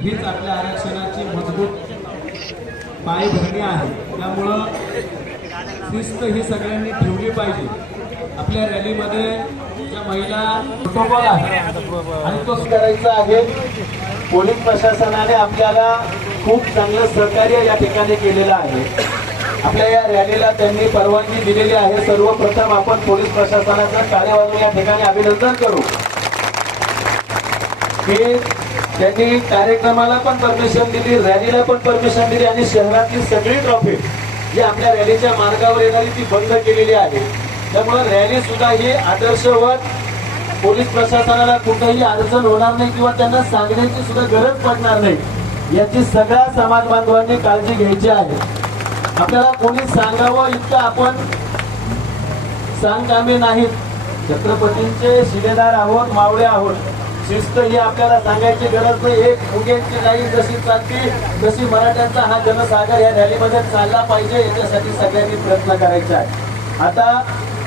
हीच आपल्या आरक्षणाची मजबूत पायभरणी आहे। त्यामुळं शिस्त ही सगळ्यांनी ठेवली पाहिजे। आपल्या रॅलीमध्ये ज्या महिला प्रोटोकॉल आहे आणि तो करायचा आहे। पोलीस प्रशासनाने आपल्याला खूप चांगलं सहकार्य या ठिकाणी केलेलं आहे। आपल्या या रॅलीला त्यांनी परवानगी दिलेली आहे। सर्वप्रथम आपण पोलीस प्रशासनाचं टाळ्या वाजवून या ठिकाणी अभिनंदन करू की त्यांनी कार्यक्रमाला पण परमिशन दिली, रॅलीला पण परमिशन दिली आणि शहरातली सगळी ट्रॅफिक जी आपल्या रॅलीच्या मार्गावर येणारी ती बंद केलेली आहे। त्यामुळे रॅली सुद्धा ही आदर्शवत पोलीस प्रशासनाला कुठेही अडचण होणार नाही किंवा त्यांना सांगण्याची सुद्धा गरज पडणार नाही याची सगळ्या समाज बांधवांनी काळजी घ्यायची आहे। आपल्याला कोणी सांगावं इतकं आपण सांगकामी नाहीत। छत्रपतींचे शिलेदार आहोत, मावळे आहोत। शिस्त ही आपल्याला सांगायची गरज नाही। एक मुंग्यांची गाई जशी चालते तशी मराठ्यांचा हा जनसागर या रॅलीमध्ये चालला पाहिजे, याच्यासाठी सगळ्यांनी प्रयत्न करायचे आहे। आता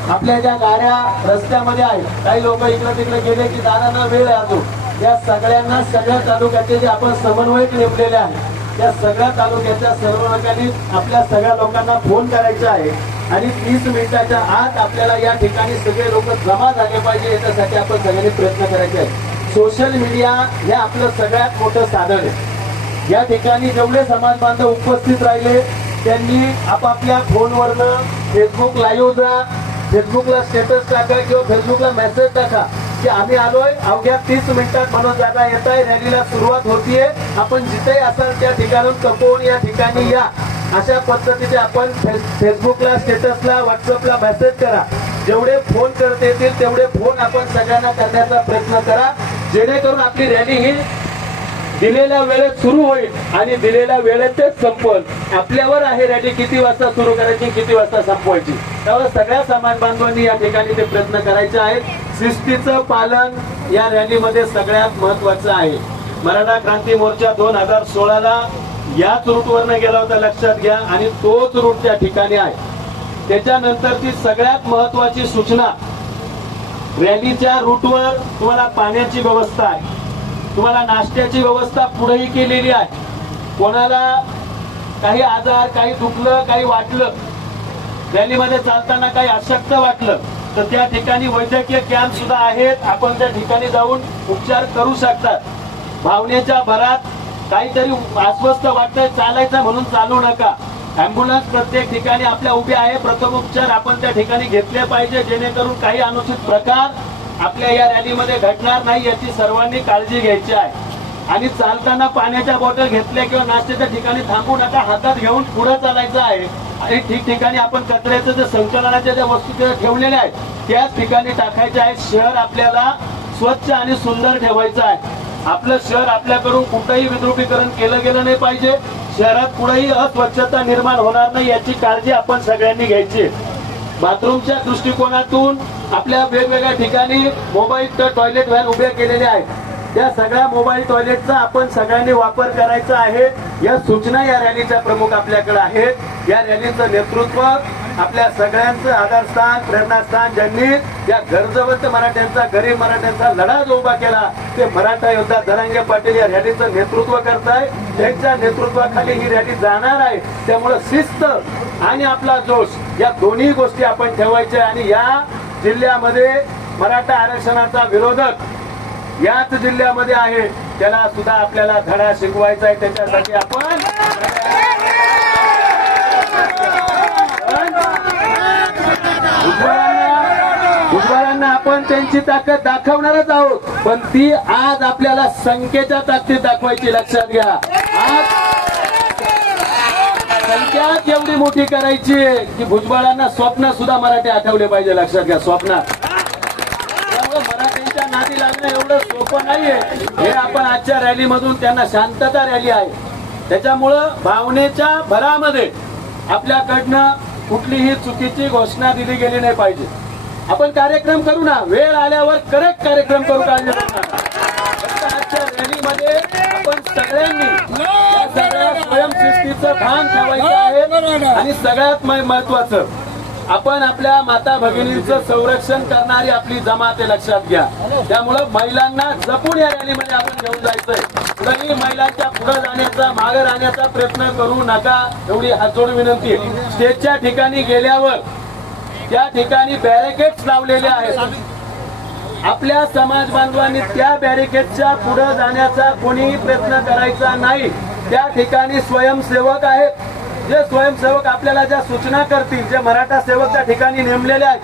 आपल्या ज्या गाड्या रस्त्यामध्ये आहेत, काही लोक इकडे तिकडे गेले की दादांना वेळ आहे अजून, या सगळ्यांना सगळ्या तालुक्याचे जे आपण समन्वयक नेमलेले आहेत त्या सगळ्या तालुक्याच्या समन्वयकांनी आपल्या सगळ्या लोकांना फोन करायचा आहे आणि 30 मिनिटाच्या आत आपल्याला या ठिकाणी सगळे लोक जमा झाले पाहिजे, याच्यासाठी आपण सगळ्यांनी प्रयत्न करायचे आहे। सोशल मीडिया हे आपलं सगळ्यात मोठं साधन आहे। या ठिकाणी जेवढे समाज बांधव उपस्थित राहिले त्यांनी आपापल्या फोनवरनं फेसबुक लाईव्ह जा, फेसबुकला स्टेटस टाका किंवा फेसबुकला मेसेज टाका की आम्ही आलोय, अवघ्या 30 मिनिटात मनोज दादा येत आहे, रॅलीला सुरुवात होतीये, आपण जिथे असाल त्या ठिकाणून तपोन या ठिकाणी या। अशा पद्धतीने आपण फेसबुकला, स्टेटसला, व्हॉट्सअपला मेसेज करा। जेवढे फोन करता येतील तेवढे फोन आपण सगळ्यांना करण्याचा प्रयत्न करा, जेणेकरून आपली रॅली ही दिलेल्या वेळेत सुरू होईल आणि दिलेल्या वेळेतच संपल। आपल्यावर आहे रॅली किती वाजता सुरू करायची, किती वाजता संपवायची। त्यामुळे सगळ्या समाज बांधवांनी या ठिकाणी ते प्रयत्न करायचे आहेत। शिस्तीचं पालन या रॅलीमध्ये सगळ्यात महत्वाचं आहे। मराठा क्रांती मोर्चा 2016ला याच रूटवरनं गेला होता, लक्षात घ्या, आणि तोच रूट त्या ठिकाणी आहे। त्याच्यानंतरची सगळ्यात महत्वाची सूचना, रॅलीच्या रूटवर तुम्हाला पाण्याची व्यवस्था आहे, तुम्हाला नाश्त्याची व्यवस्था पुढेही केलेली आहे। कोणाला काही आजार, काही दुखलं, काही वाटलं, रॅलीमध्ये चालताना काही अशक्त वाटलं तर त्या ठिकाणी वैद्यकीय कॅम्प सुद्धा आहेत, आपण त्या ठिकाणी जाऊन उपचार करू शकतात। भावनेच्या भरात काहीतरी अस्वस्थ वाटतंय, चालायचं म्हणून चालू नका। अँब्युलन्स प्रत्येक ठिकाणी आपल्या उभे आहे, प्रथमोपचार आपण त्या ठिकाणी घेतले पाहिजे, जेणेकरून काही अनुचित प्रकार आपल्या या रॅलीमध्ये घडणार नाही याची सर्वांनी काळजी घ्यायची आहे। आणि चालताना पाण्याच्या बॉटल घेतल्या किंवा नाश्त्याच्या ठिकाणी थांबू नका, हातात घेऊन पुढे चालायचं आहे। आणि ठिकठिकाणी आपण कचऱ्याचं जे संकलनाच्या ज्या वस्तू ठेवलेल्या आहेत त्याच ठिकाणी टाकायच्या आहेत। शहर आपल्याला स्वच्छ आणि सुंदर ठेवायचं आहे। आपलं शहर आपल्याकडून कुठेही विद्रुपीकरण केलं गेलं नाही पाहिजे, शहरात कुठेही अस्वच्छता निर्माण होणार नाही याची काळजी आपण सगळ्यांनी घ्यायची। बाथरूमच्या दृष्टिकोनातून आपल्या वेगवेगळ्या ठिकाणी मोबाईल टॉयलेट व्हॅन उभ्या केलेल्या आहेत, त्या सगळ्या मोबाईल टॉयलेटचा आपण सगळ्यांनी वापर करायचा आहे। या सूचना या रॅलीच्या प्रमुख आपल्याकडे आहेत। या रॅलीचं नेतृत्व आपल्या सगळ्यांचं आधारस्थान, प्रेरणास्थान, ज्यांनी या गरजवंत मराठ्यांचा, गरीब मराठ्यांचा लढा जो उभा केला ते मराठा योद्धा धनंजय पाटील या रॅलीचं नेतृत्व करताय। त्यांच्या नेतृत्वाखाली ही रॅली जाणार आहे। त्यामुळे शिस्त आणि आपला जोश या दोन्ही गोष्टी आपण ठेवायच्या आणि या जिल्ह्यामध्ये मराठा आरक्षणाचा विरोधक याच जिल्ह्यामध्ये आहे, त्याला सुद्धा आपल्याला धडा शिकवायचा आहे। त्याच्यासाठी आपण भुजबळांना आपण त्यांची ताकद दाखवणारच आहोत, पण ती आज आपल्याला संख्येच्या ताकदीत दाखवायची, लक्षात घ्या। आज संख्या एवढी मोठी करायची की भुजबळांना स्वप्न सुद्धा मराठी आठवले पाहिजे, लक्षात घ्या। स्वप्नात मराठ्यांच्या नादी लागणं एवढं सोपं नाहीये, हे आपण आजच्या रॅलीमधून त्यांना शांतता रॅली आहे। त्याच्यामुळं भावनेच्या भरामध्ये आपल्याकडनं कुठलीही चुकीची घोषणा दिली गेली नाही पाहिजे। आपण कार्यक्रम करू ना, वेळ आल्यावर करेक्ट कार्यक्रम करू, काळजी करू नका। आजच्या रॅलीमध्ये आपण सगळ्यांनी सगळ्या स्वयंशिस्तीचं भान ठेवायचं आहे आणि सगळ्यात महत्वाचं आपण आपल्या माता भगिनींचं संरक्षण करणारी आपली जमात आहे, लक्षात घ्या। त्यामुळे महिलांना जपून या रॅलीमध्ये आपण घेऊन जायचंय। कुठल्याही महिलांच्या पुढे जाण्याचा मागे राहण्याचा प्रयत्न करू नका एवढी हात जोडून विनंती आहे. स्टेजच्या ठिकाणी गेल्यावर त्या ठिकाणी बॅरिकेड्स लावलेले आहेत. आपल्या समाज बांधवांनी त्या बॅरिकेडच्या पुढे जाण्याचा कोणीही प्रयत्न करायचा नाही. त्या ठिकाणी स्वयंसेवक आहेत. जे स्वयंसेवक आपल्याला ज्या सूचना करतील, जे मराठा सेवक त्या ठिकाणी नेमलेले आहेत,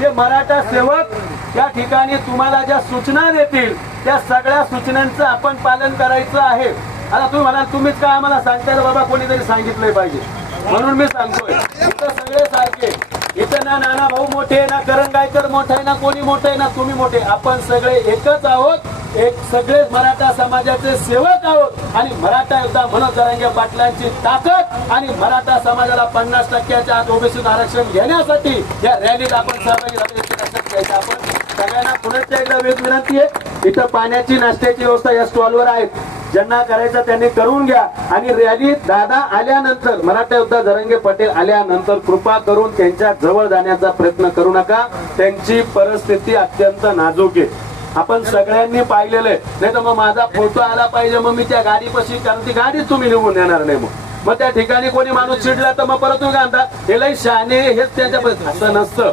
ते मराठा सेवक त्या ठिकाणी तुम्हाला ज्या सूचना देतील त्या सगळ्या सूचनांचं आपण पालन करायचं आहे. आता तुम्ही म्हणाल तुम्हीच काय आम्हाला सांगताय, बाबा कोणीतरी सांगितलंय पाहिजे म्हणून मी सांगतोय. इथं सगळे सारखे, इथं ना नाना भाऊ मोठे, ना करंगायकर मोठे आहे, ना कोणी मोठे आहे, ना तुम्ही मोठे. आपण सगळे एकच आहोत. एक सगळे मराठा समाजाचे सेवक आहोत आणि मराठा योद्धा मनोज जरांगे पाटलांची ताकद आणि मराठा समाजाला 50% आत ओबीसी आरक्षण घेण्यासाठी या रॅलीत आपण सहभागी झाले. आपण सगळ्यांना पुन्हा एकदा विनंती आहे, इथं पाण्याची नाश्त्याची व्यवस्था या स्टॉलवर आहेत. ज्यांना करायचं त्यांनी करून घ्या. आणि रॅलीत दादा आल्यानंतर, मराठा योद्धा जरांगे पटेल आल्यानंतर कृपा करून त्यांच्या जवळ जाण्याचा प्रयत्न करू नका. त्यांची परिस्थिती अत्यंत नाजूक आहे. आपण सगळ्यांनी पाहिलेलं आहे. नाही तर मग माझा फोटो आला पाहिजे, मग मी त्या गाडीपाशी, कारण ती गाडीच तुम्ही निघून येणार नाही. मग त्या ठिकाणी कोणी माणूस चिडला तर मग परत तुम्ही आणता हे लई शहाणे, हेच त्यांच्या असं नसतं.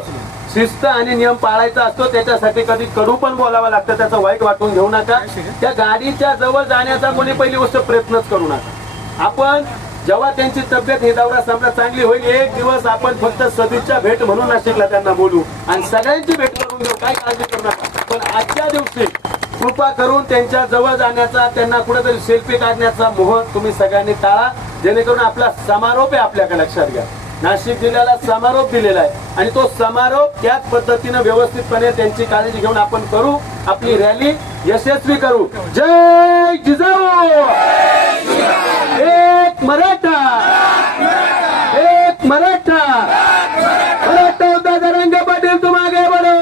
शिस्त आणि नियम पाळायचा असतो. त्याच्यासाठी कधी कडू पण बोलावं लागतं. त्याचं वाईट वाटून घेऊ नका. त्या गाडीच्या जवळ जाण्याचा कोणी पहिली गोष्ट प्रयत्नच करू नका. आपण जेव्हा त्यांची तब्येत हे दौरा संपला चांगली होईल, एक दिवस आपण फक्त सदिच्छा भेट म्हणून नाशिकला त्यांना बोलू आणि सगळ्यांची भेट करून घेऊ. काही काळजी करू नका. पण आजच्या दिवशी कृपा करून त्यांच्या जवळ जाण्याचा, त्यांना कुठेतरी सेल्फी काढण्याचा मोह तुम्ही सगळ्यांनी टाळा. जेणेकरून आपला समारोप आहे, आपल्याकडे लक्षात घ्या. नाशिक जिल्ह्याला समारोप दिलेला आहे आणि तो समारोप त्याच पद्धतीने व्यवस्थितपणे त्यांची काळजी घेऊन आपण करू. आपली रॅली यशस्वी करू. जय जिजाऊ. एक मराठा, एक मराठा. मराठा योद्धा जरांगे पाटील तुम आगे बढ़ो.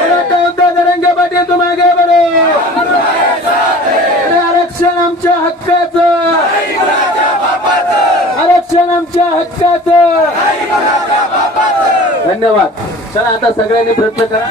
मराठा योद्धा जरांगे पाटील तुम आगे बढ़ो. आरक्षण आमच्या हक्काचं, आरक्षण आमच्या हक्काचं. धन्यवाद. चला आता सगळ्यांनी प्रयत्न करा.